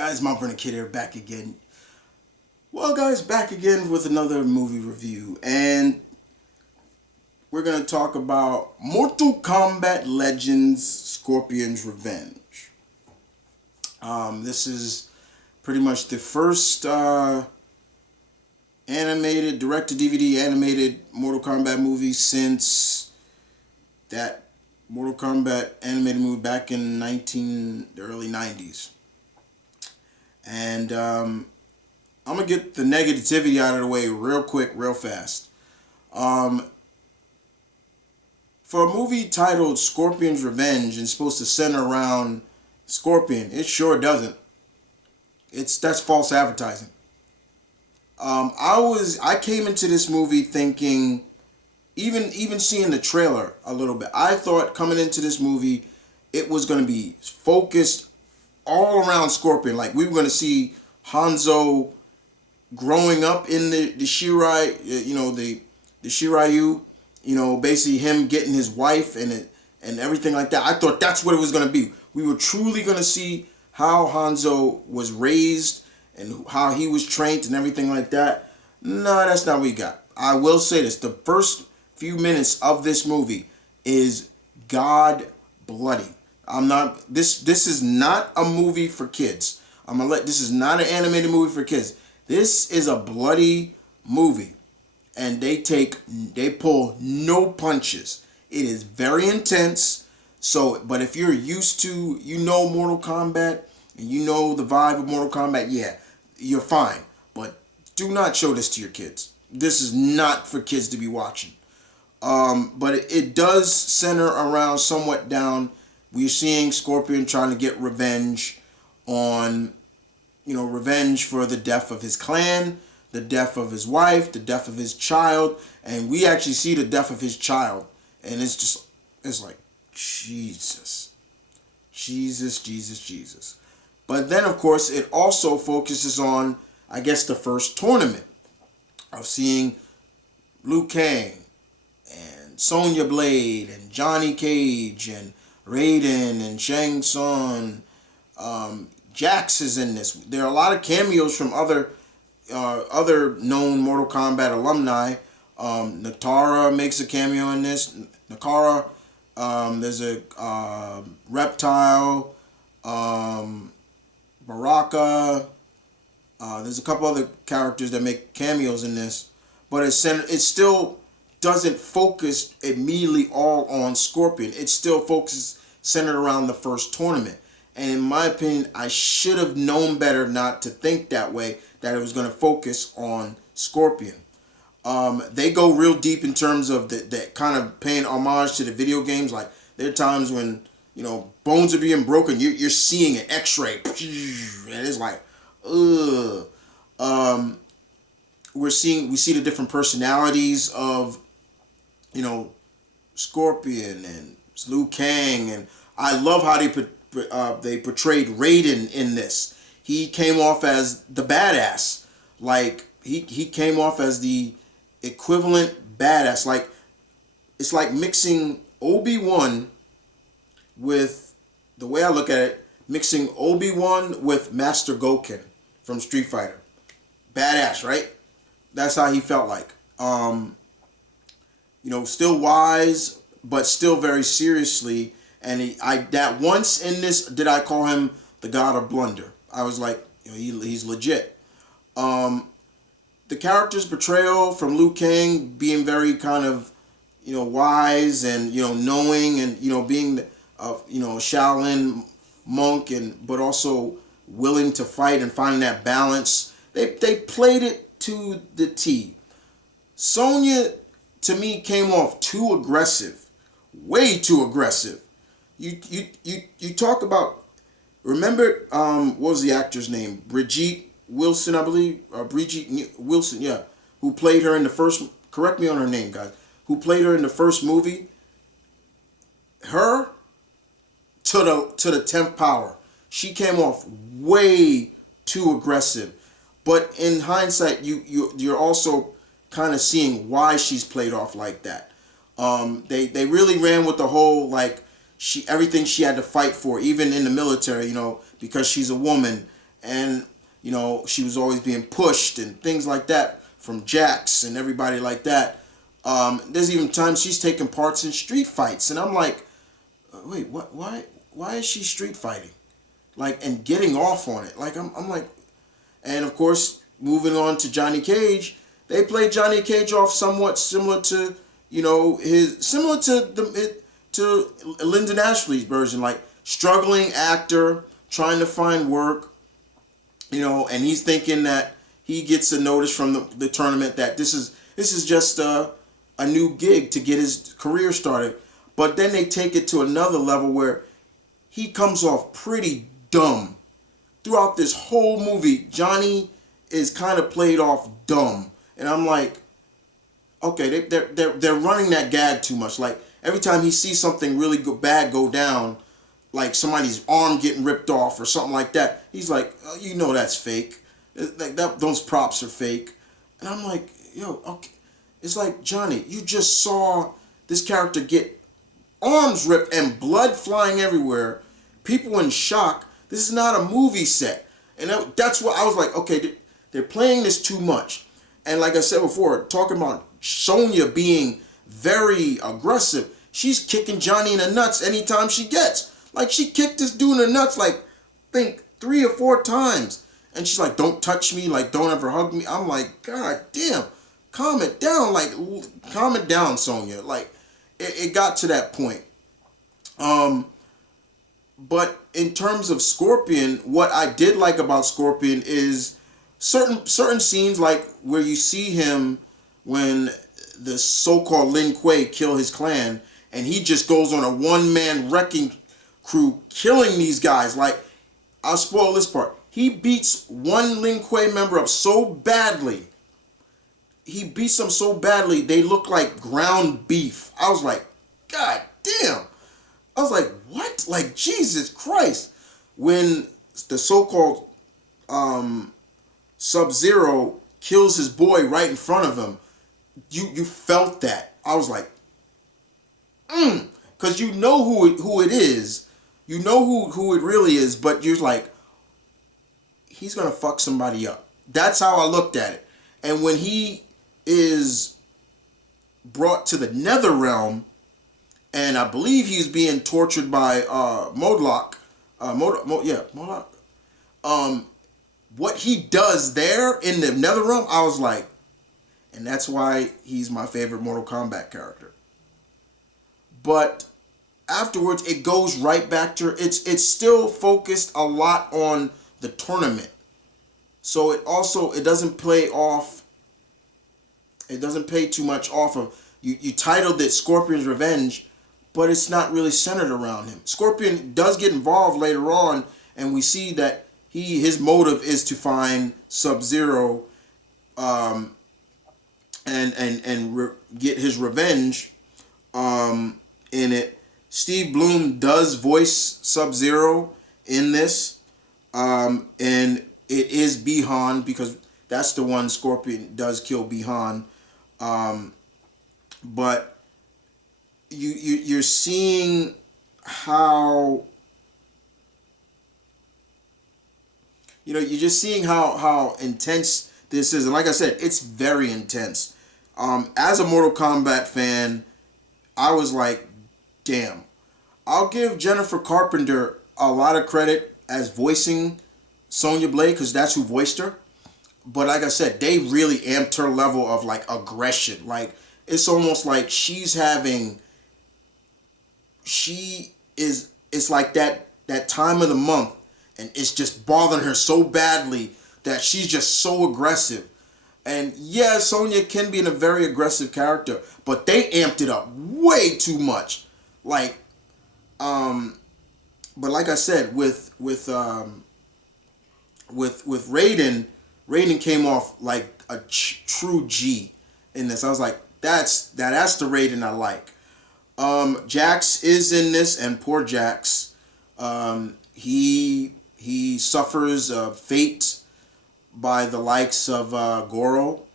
guys? M.V.K here, back again. Well, guys, back again with another movie review, and we're gonna talk about Mortal Kombat Legends: Scorpion's Revenge. This is pretty much the first animated, direct-to-DVD animated Mortal Kombat movie since that Mortal Kombat animated movie back in the early 90s. And I'm gonna get the negativity out of the way real quick, real fast. For a movie titled Scorpion's Revenge and supposed to center around Scorpion, it sure doesn't. That's false advertising. I came into this movie thinking, even seeing the trailer a little bit, I thought coming into this movie it was gonna be focused all around Scorpion. Like we were gonna see Hanzo growing up in the Shirai, the Shiryu, basically him getting his wife and everything like that. I thought that's what it was gonna be. We were truly gonna see how Hanzo was raised and how he was trained and everything like that. No, that's not what we got. I will say this: the first few minutes of this movie is god bloody. This is not a movie for kids. This is not an animated movie for kids. This is a bloody movie, and they pull no punches. It is very intense. But if you're used to, Mortal Kombat, and you know the vibe of Mortal Kombat, yeah, you're fine. But do not show this to your kids. This is not for kids to be watching. But it does center around somewhat down. We're seeing Scorpion trying to get revenge revenge for the death of his clan, the death of his wife, the death of his child, and we actually see the death of his child, and it's like, Jesus. But then, of course, it also focuses on, I guess, the first tournament of seeing Liu Kang and Sonya Blade and Johnny Cage and Raiden and Shang Tsung. Jax is in this. There are a lot of cameos from other known Mortal Kombat alumni. Natara makes a cameo in this. Nakara. There's a Reptile. Baraka. There's a couple other characters that make cameos in this, but it still doesn't focus immediately all on Scorpion. It still focuses centered around the first tournament. And in my opinion, I should have known better not to think that way, that it was going to focus on Scorpion. They go real deep in terms of that kind of paying homage to the video games. Like, there are times when, bones are being broken, you're seeing an x-ray, and it's like, ugh. We see the different personalities of, Scorpion and Liu Kang, and I love how they portrayed Raiden in this. He came off as the badass. Like, he came off as the equivalent badass. Like, it's like mixing Obi-Wan with, the way I look at it, mixing Obi-Wan with Master Goken from Street Fighter. Badass, right? That's how he felt like. Still wise, but still very seriously. And that once in this did I call him the God of Blunder. I was like, he's legit. The character's portrayal from Liu Kang being very kind of, wise and, knowing and, being, a Shaolin monk, but also willing to fight and finding that balance. They played it to the T. Sonya, to me, came off too aggressive. Way too aggressive. You talk about, remember, what was the actor's name? Brigitte Wilson, I believe. Brigitte Wilson, yeah. Who played her in the first, correct me on her name, guys. Who played her in the first movie. Her, to the 10th power. She came off way too aggressive. But in hindsight, you're also kind of seeing why she's played off like that. They really ran with the whole, like, everything she had to fight for, even in the military, because she's a woman, and she was always being pushed and things like that from Jax and everybody like that. There's even times she's taking parts in street fights, and I'm like, wait, what? Why is she street fighting, like, and getting off on it? Like, I'm like, and of course, moving on to Johnny Cage, they played Johnny Cage off somewhat similar to to Lyndon Ashley's version, like struggling actor trying to find work, and he's thinking that he gets a notice from the tournament that this is just a new gig to get his career started. But then they take it to another level where he comes off pretty dumb. Throughout this whole movie, Johnny is kind of played off dumb. And I'm like, okay, they're running that gag too much. Like, every time he sees something really bad go down, like somebody's arm getting ripped off or something like that, he's like, oh, that's fake. Like, those props are fake. And I'm like, yo, okay. It's like, Johnny, you just saw this character get arms ripped and blood flying everywhere. People in shock. This is not a movie set. And that's what I was like, okay, they're playing this too much. And like I said before, talking about Sonya being very aggressive, she's kicking Johnny in the nuts anytime she gets. Like, she kicked this dude in the nuts, like, I think 3 or 4 times. And she's like, don't touch me, like, don't ever hug me. I'm like, God damn, calm it down, like, calm it down, Sonya. Like, it got to that point. But in terms of Scorpion, what I did like about Scorpion is certain scenes, like where you see him when the so-called Lin Kuei kill his clan, and he just goes on a one-man wrecking crew killing these guys. Like, I'll spoil this part. He beats one Lin Kuei member up so badly. He beats them so badly, they look like ground beef. I was like, God damn. I was like, what? Like, Jesus Christ. When the so-called Sub-Zero kills his boy right in front of him, you felt that. I was like, because you know who it is. You know who it really is, but you're like, he's going to fuck somebody up. That's how I looked at it. And when he is brought to the nether realm, and I believe he's being tortured by Modlock. Modlock. What he does there in the nether realm, I was like, and that's why he's my favorite Mortal Kombat character. But afterwards, it goes right back to it's still focused a lot on the tournament. So it doesn't play off. It doesn't pay too much off of you titled it Scorpion's Revenge, but it's not really centered around him. Scorpion does get involved later on, and we see that his motive is to find Sub-Zero, get his revenge. In it, Steve Blum does voice Sub-Zero in this, and it is Bi-Han, because that's the one Scorpion does kill Bi-Han. But you're seeing how you're just seeing how intense this is, and like I said, it's very intense. As a Mortal Kombat fan, I was like, damn. I'll give Jennifer Carpenter a lot of credit as voicing Sonya Blade, because that's who voiced her. But like I said, they really amped her level of like aggression. Like, it's almost like it's like that time of the month, and it's just bothering her so badly that she's just so aggressive. And yeah, Sonya can be a very aggressive character, but they amped it up way too much. Like, but like I said, with Raiden came off like a true G in this. I was like, that's the Raiden I like. Jax is in this, and poor Jax, he suffers fate by the likes of Goro.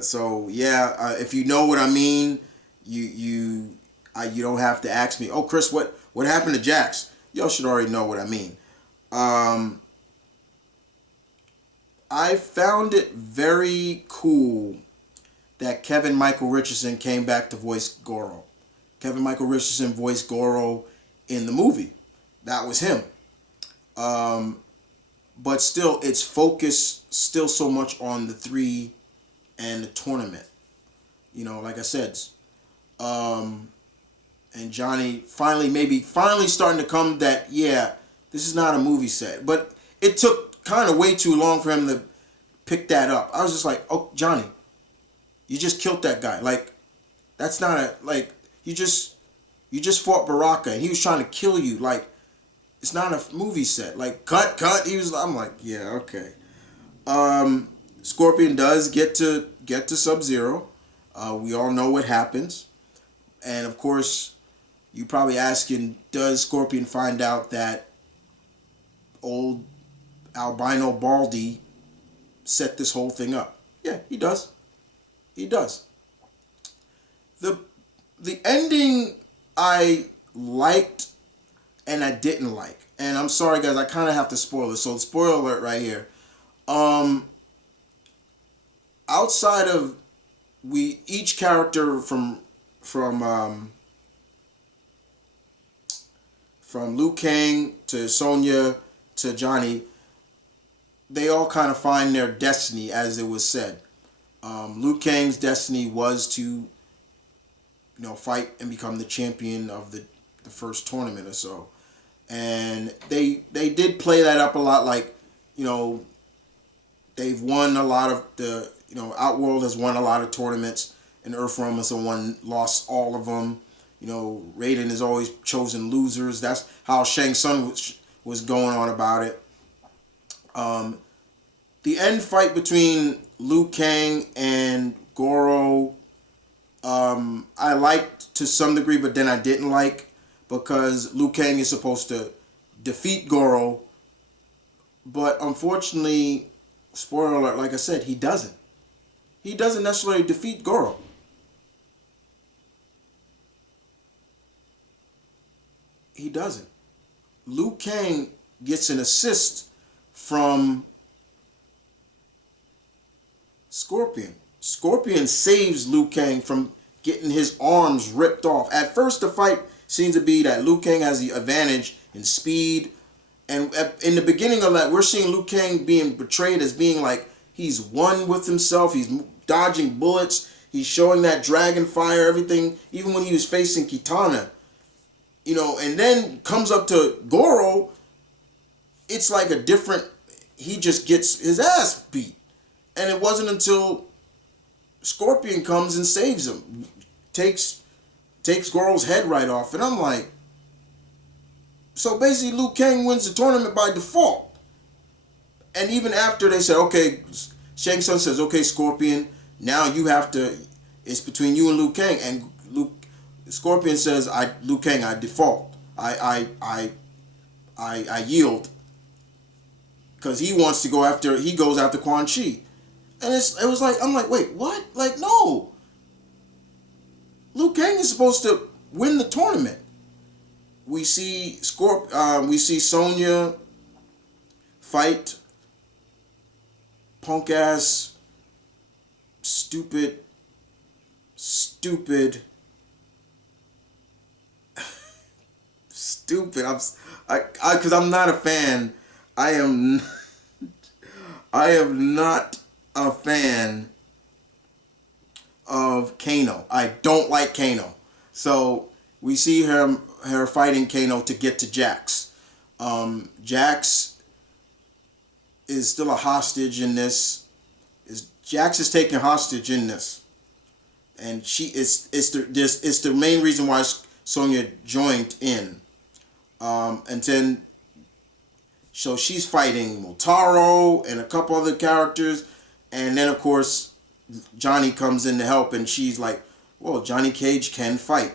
So yeah, if you know what I mean, you don't have to ask me. Oh, Chris, what happened to Jax? y'all should already know what I mean. Um, I found it very cool that Kevin Michael Richardson came back to voice Goro. Kevin Michael Richardson voiced Goro in the movie. That was him. Um, but still, it's focused still so much on the three and the tournament. You know, like I said, um, and Johnny finally starting to come that, yeah, this is not a movie set. But it took kind of way too long for him to pick that up. I was just like, oh, Johnny, you just killed that guy. Like, that's not a, like, you just fought Baraka and he was trying to kill you. Like, it's not a movie set. Like, cut. I'm like, yeah, okay. Scorpion does get to Sub-Zero. We all know what happens. And of course, you probably asking, does Scorpion find out that old albino Baldy set this whole thing up? Yeah, he does. He does. The the ending I liked and I didn't like. And I'm sorry guys, I kind of have to spoil it. So spoiler alert right here. Um Outside of we each character from from Liu Kang to Sonya to Johnny, they all kind of find their destiny, as it was said. Liu Kang's destiny was to, fight and become the champion of the first tournament or so. And they did play that up a lot, like, they've won a lot of Outworld has won a lot of tournaments, and Earthrealm has lost all of them. Raiden has always chosen losers. That's how Shang Tsung was going on about it. The end fight between Liu Kang and Goro, I liked to some degree, but then I didn't like, because Liu Kang is supposed to defeat Goro, but unfortunately, spoiler alert, like I said, he doesn't. He doesn't necessarily defeat Goro. He doesn't. Liu Kang gets an assist from Scorpion. Scorpion saves Liu Kang from getting his arms ripped off. At first, the fight seems to be that Liu Kang has the advantage in speed. And in the beginning of that, we're seeing Liu Kang being portrayed as being like he's one with himself. He's dodging bullets. He's showing that dragon fire, everything. Even when he was facing Kitana. And then comes up to Goro, it's like a different, he just gets his ass beat. And it wasn't until Scorpion comes and saves him, takes Goro's head right off. And I'm like, so basically Liu Kang wins the tournament by default. And even after they said, okay, Shang Tsung says, okay, Scorpion, now you have to, it's between you and Liu Kang. And Scorpion says, Liu Kang, I default. I yield. Because he wants to he goes after Quan Chi. And it was like, I'm like, wait, what? Like, no. Liu Kang is supposed to win the tournament. We see Sonya fight punk ass, stupid, stupid. Because I'm not a fan. I am not a fan of Kano. I don't like Kano. So we see her fighting Kano to get to Jax. Jax is still a hostage in this. Jax is taken hostage in this, and it's the main reason why Sonya joined in. And then, so she's fighting Motaro and a couple other characters. And then, of course, Johnny comes in to help. And she's like, well, Johnny Cage can fight.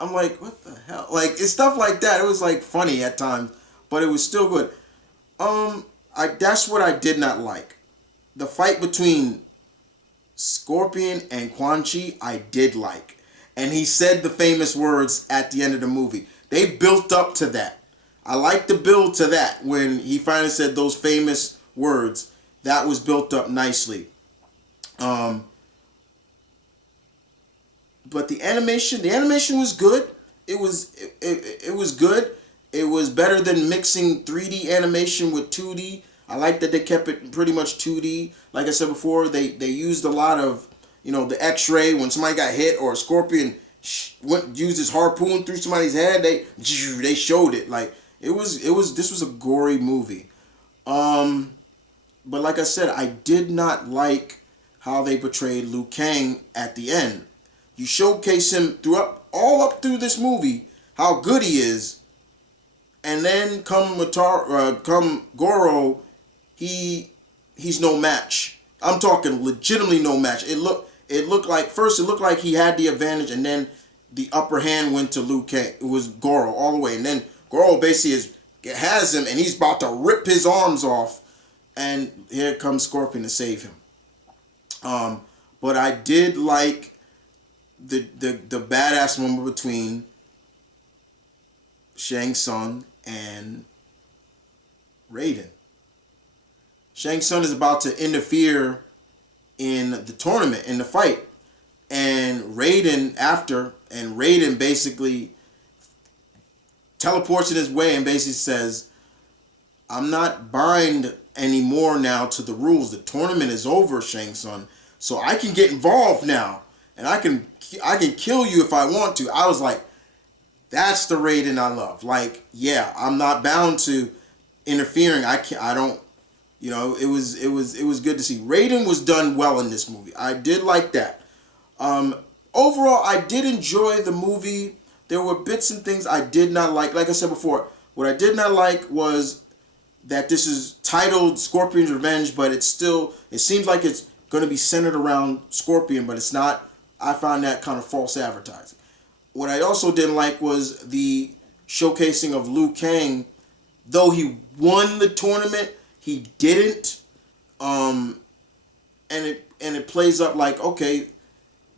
I'm like, what the hell? Like, it's stuff like that. It was, like, funny at times. But it was still good. That's what I did not like. The fight between Scorpion and Quan Chi, I did like. And he said the famous words at the end of the movie. They built up to that. I like the build to that when he finally said those famous words. That was built up nicely. Um, but the animation was good. It was good. It was better than mixing 3D animation with 2D. I like that they kept it pretty much 2D. Like I said before, they used a lot of, the X-ray when somebody got hit or a scorpion used his harpoon through somebody's head. They showed it like it was. This was a gory movie. Um, but like I said, I did not like how they portrayed Liu Kang at the end. You showcase him all up through this movie how good he is, and then come Goro, he's no match. I'm talking legitimately no match. It looked like first it looked like he had the advantage, and then the upper hand went to Liu Kang. It was Goro all the way, and then Goro basically has him, and he's about to rip his arms off, and here comes Scorpion to save him. But I did like the badass moment between Shang Tsung and Raiden. Shang Tsung is about to interfere in the tournament, in the fight, and Raiden basically teleports in his way and basically says, I'm not bind anymore now to the rules. The tournament is over, Shang Tsung, so I can get involved now, and I can kill you if I want to. I was like, that's the Raiden I love. Like, yeah, I'm not bound to interfering. I don't. It was good to see. Raiden was done well in this movie. I did like that. Overall, I did enjoy the movie. There were bits and things I did not like. Like I said before, what I did not like was that this is titled Scorpion's Revenge, but it seems like it's going to be centered around Scorpion, but it's not. I found that kind of false advertising. What I also didn't like was the showcasing of Liu Kang. Though he won the tournament, he didn't. And it plays up like, okay,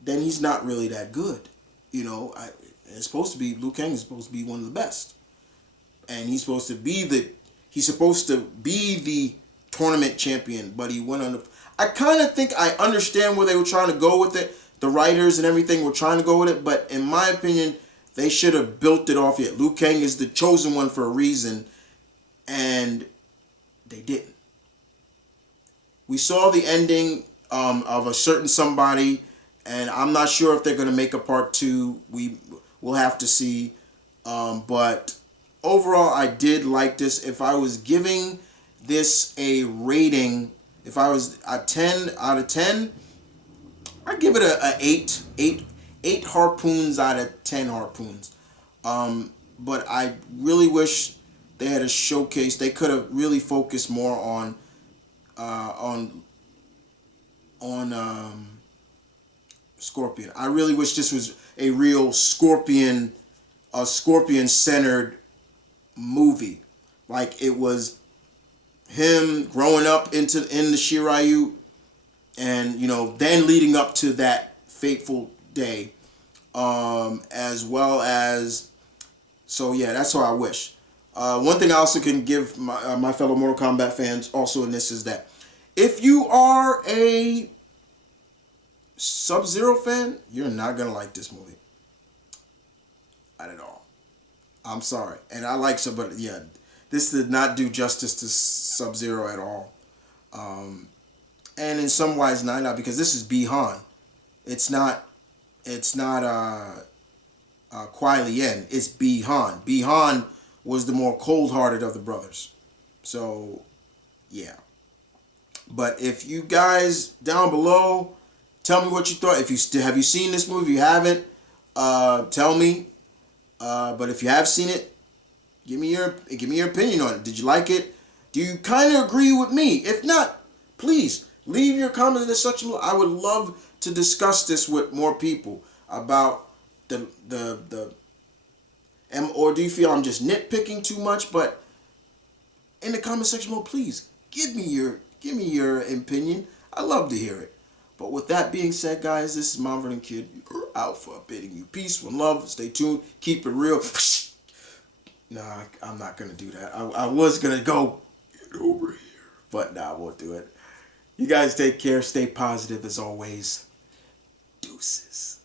then he's not really that good. It's supposed to be, Liu Kang is supposed to be one of the best, and he's supposed to be the tournament champion. But he went on the. I kind of think I understand where they were trying to go with it. The writers and everything were trying to go with it, but in my opinion, they should have built it off yet. Liu Kang is the chosen one for a reason, and they didn't. We saw the ending of a certain somebody, and I'm not sure if they're going to make a part 2. We'll have to see. But overall, I did like this. If I was giving this a rating, if I was a 10 out of 10, I'd give it a 8. 8 harpoons out of 10 harpoons. But I really wish they had a showcase. They could have really focused more on Scorpion. I really wish this was a real Scorpion centered movie. Like it was him growing up in the Shiryu, and then leading up to that fateful day, as well as. So yeah, that's what I wish. One thing I also can give my fellow Mortal Kombat fans also in this is that if you are a Sub-Zero fan, you're not gonna like this movie. Not at all. I'm sorry, and I like Sub, but yeah, this did not do justice to Sub-Zero at all. And in some ways not because this is Bi-Han. It's not Kuai Lian. It's Bi-Han. Bi-Han was the more cold-hearted of the brothers. So, yeah. But if you guys down below, tell me what you thought. If you have you seen this movie? If you haven't, tell me. But if you have seen it, give me your opinion on it. Did you like it? Do you kind of agree with me? If not, please leave your comments in the section below. I would love to discuss this with more people about or do you feel I'm just nitpicking too much? But in the comment section below, please give me your opinion. I love to hear it. But with that being said, guys, this is M.V.Kid. You're out for bidding you peace, one love. Stay tuned. Keep it real. Nah, I'm not gonna do that. I was gonna go get over here, but nah, I won't do it. You guys take care. Stay positive as always. Deuces.